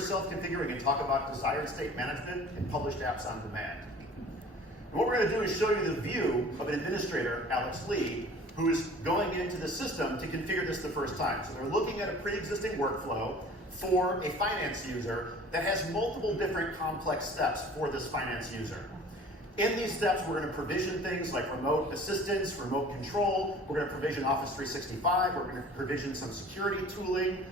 for self-configuring and talk about desired state management and published apps on demand. And what we're going to do is show you the view of an administrator, Alex Lee, who is going into the system to configure this the first time. So they're looking at a pre-existing workflow for a finance user that has multiple different complex steps for this finance user. In these steps, we're going to provision things like remote assistance, remote control. We're going to provision Office 365. We're going to provision some security tooling.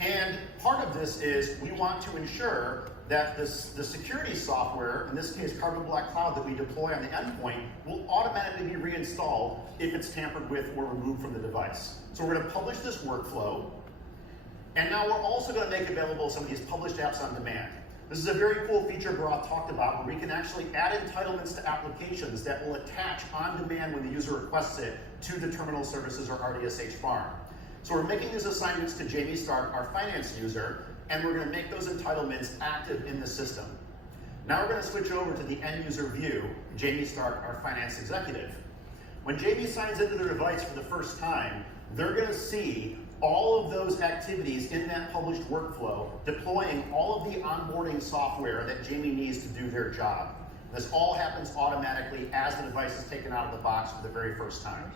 And part of this is we want to ensure that the security software, in this case Carbon Black Cloud, that we deploy on the endpoint will automatically be reinstalled if it's tampered with or removed from the device. So we're going to publish this workflow. And now we're also going to make available some of these published apps on demand. This is a very cool feature Bharat talked about, where we can actually add entitlements to applications that will attach on demand when the user requests it to the terminal services or RDSH farm. So we're making these assignments to Jamie Stark, our finance user, and we're going to make those entitlements active in the system. Now we're going to switch over to the end user view, Jamie Stark, our finance executive. When Jamie signs into their device for the first time, they're going to see all of those activities in that published workflow, deploying all of the onboarding software that Jamie needs to do their job. This all happens automatically as the device is taken out of the box for the very first time.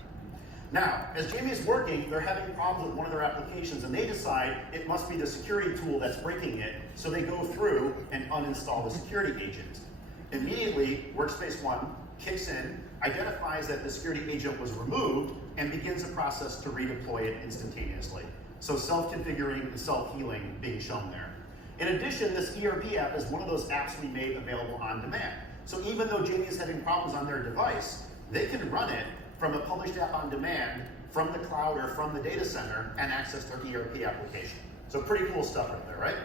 Now, as Jamie's working, they're having problems with one of their applications, and they decide it must be the security tool that's breaking it, so they go through and uninstall the security agent. Immediately, Workspace ONE kicks in, identifies that the security agent was removed, and begins a process to redeploy it instantaneously. So self-configuring and self-healing being shown there. In addition, this ERP app is one of those apps we made available on demand. So even though Jamie is having problems on their device, they can run it from a published app on demand from the cloud or from the data center and access their ERP application. So pretty cool stuff right there, right?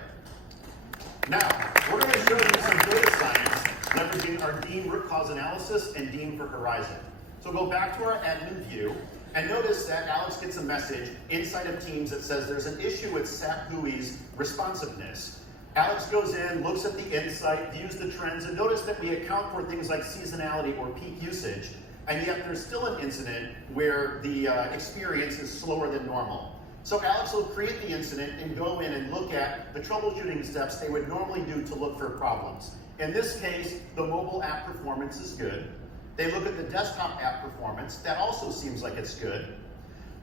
Now, we're going to show you some data science leveraging our Dean root cause analysis and Dean for Horizon. So go back to our admin view and notice that Alex gets a message inside of Teams that says there's an issue with SAP GUI's responsiveness. Alex goes in, looks at the insight, views the trends, and notice that we account for things like seasonality or peak usage, and yet there's still an incident where the experience is slower than normal. So Alex will create the incident and go in and look at the troubleshooting steps they would normally do to look for problems. In this case, the mobile app performance is good. They look at the desktop app performance. That also seems like it's good.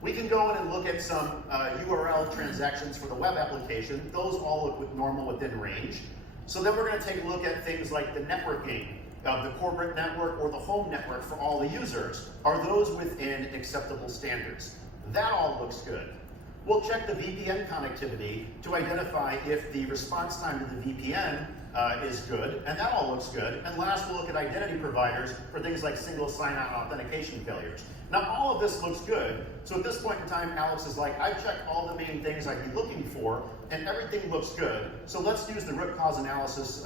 We can go in and look at some URL transactions for the web application. Those all look normal within range. So then we're going to take a look at things like the networking of the corporate network or the home network for all the users. Are those within acceptable standards? That all looks good. We'll check the VPN connectivity to identify if the response time to the VPN is good, and that all looks good. And last, we'll look at identity providers for things like single sign-on authentication failures. Now, all of this looks good. So at this point in time, Alex is like, I've checked all the main things I'd be looking for, and everything looks good. So let's use the root cause analysis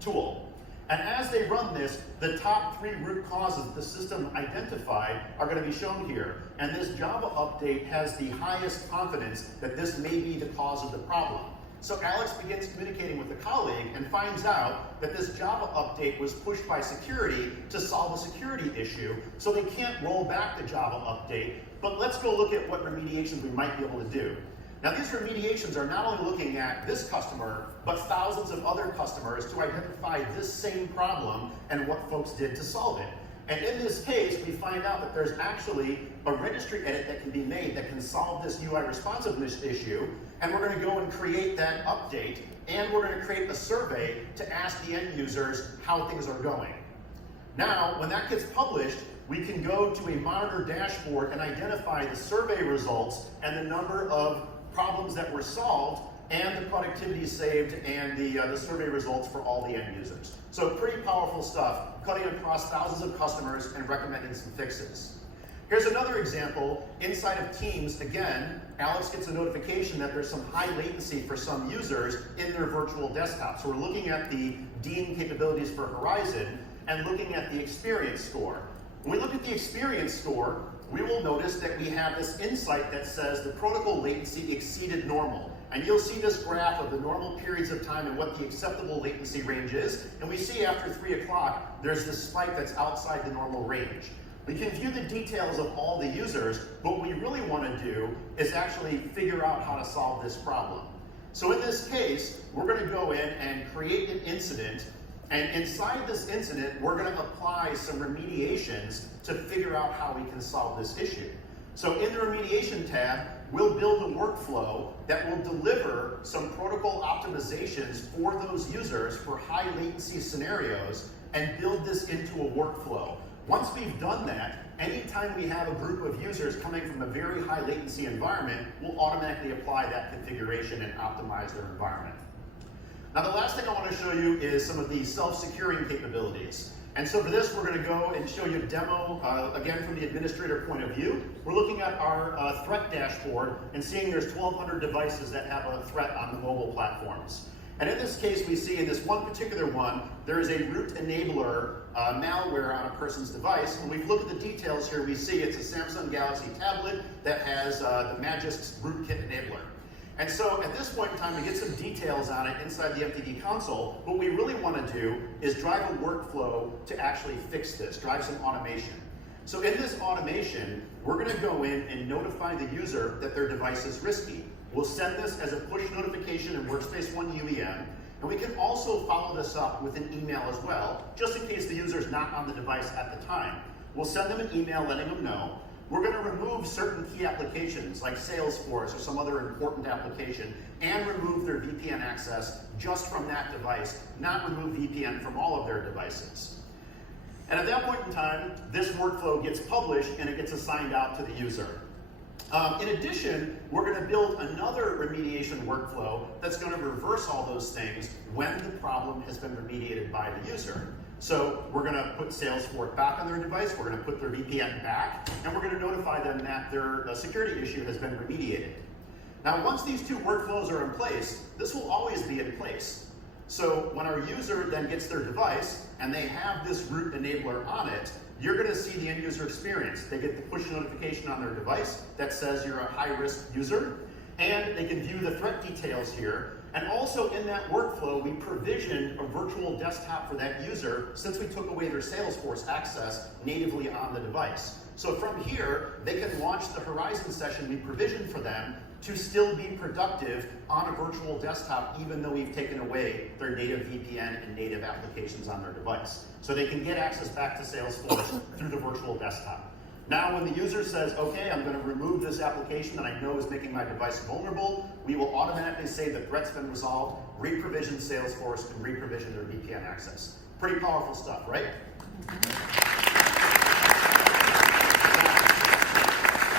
tool. And as they run this, the top 3 root causes the system identified are going to be shown here. And this Java update has the highest confidence that this may be the cause of the problem. So Alex begins communicating with a colleague and finds out that this Java update was pushed by security to solve a security issue, so they can't roll back the Java update. But let's go look at what remediations we might be able to do. Now, these remediations are not only looking at this customer, but thousands of other customers to identify this same problem and what folks did to solve it. And in this case, we find out that there's actually a registry edit that can be made that can solve this UI responsiveness issue. And we're going to go and create that update. And we're going to create a survey to ask the end users how things are going. Now, when that gets published, we can go to a monitor dashboard and identify the survey results and the number of problems that were solved and the productivity saved and the survey results for all the end users. So pretty powerful stuff, cutting across thousands of customers and recommending some fixes. Here's another example. Inside of Teams, again, Alex gets a notification that there's some high latency for some users in their virtual desktop. So we're looking at the Dean capabilities for Horizon and looking at the experience score. When we look at the experience score, we will notice that we have this insight that says the protocol latency exceeded normal. And you'll see this graph of the normal periods of time and what the acceptable latency range is. And we see after 3 o'clock, there's this spike that's outside the normal range. We can view the details of all the users, but what we really want to do is actually figure out how to solve this problem. So in this case, we're going to go in and create an incident, and inside this incident, we're going to apply some remediations to figure out how we can solve this issue. So in the remediation tab, we'll build a workflow that will deliver some protocol optimizations for those users for high latency scenarios and build this into a workflow. Once we've done that, anytime we have a group of users coming from a very high latency environment, we'll automatically apply that configuration and optimize their environment. Now the last thing I want to show you is some of the self-securing capabilities. And so for this, we're going to go and show you a demo, again from the administrator point of view. We're looking at our threat dashboard and seeing there's 1,200 devices that have a threat on the mobile platforms. And in this case, we see in this one particular one, there is a root enabler malware on a person's device. When we look at the details here, we see it's a Samsung Galaxy tablet that has the Magist's rootkit enabler. And so at this point in time, we get some details on it inside the MTD console. What we really want to do is drive a workflow to actually fix this, drive some automation. So in this automation, we're going to go in and notify the user that their device is risky. We'll send this as a push notification in Workspace ONE UEM, and we can also follow this up with an email as well, just in case the user is not on the device at the time. We'll send them an email letting them know. We're going to remove certain key applications like Salesforce or some other important application and remove their VPN access just from that device, not remove VPN from all of their devices. And at that point in time, this workflow gets published and it gets assigned out to the user. In addition, we're going to build another remediation workflow that's going to reverse all those things when the problem has been remediated by the user. So we're going to put Salesforce back on their device, we're going to put their VPN back, and we're going to notify them that their security issue has been remediated. Now, once these two workflows are in place, this will always be in place. So when our user then gets their device and they have this root enabler on it, you're going to see the end user experience. They get the push notification on their device that says you're a high-risk user, and they can view the threat details here. And also in that workflow, we provisioned a virtual desktop for that user since we took away their Salesforce access natively on the device. So from here, they can launch the Horizon session we provisioned for them to still be productive on a virtual desktop, even though we've taken away their native VPN and native applications on their device. So they can get access back to Salesforce through the virtual desktop. Now, when the user says, okay, I'm going to remove this application that I know is making my device vulnerable, we will automatically say the threat's been resolved, re-provision Salesforce, and re-provision their VPN access. Pretty powerful stuff, right?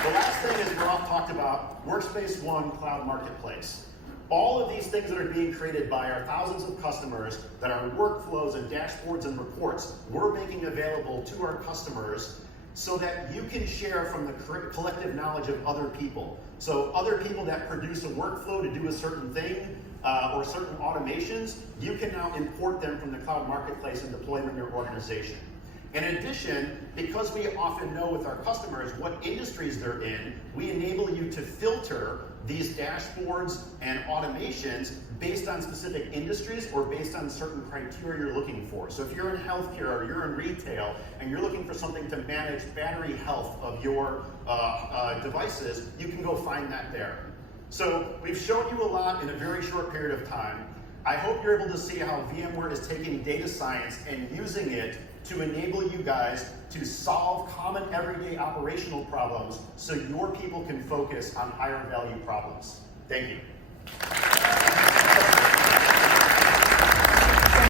The last thing is Rob talked about Workspace ONE Cloud Marketplace. All of these things that are being created by our thousands of customers that are workflows and dashboards and reports, we're making available to our customers so that you can share from the collective knowledge of other people. So other people that produce a workflow to do a certain thing or certain automations, you can now import them from the cloud marketplace and deploy them in your organization. In addition, because we often know with our customers what industries they're in, we enable you to filter these dashboards and automations based on specific industries or based on certain criteria you're looking for. So if you're in healthcare or you're in retail and you're looking for something to manage battery health of your devices, you can go find that there. So we've shown you a lot in a very short period of time. I hope you're able to see how VMware is taking data science and using it to enable you guys to solve common everyday operational problems so your people can focus on higher value problems. Thank you.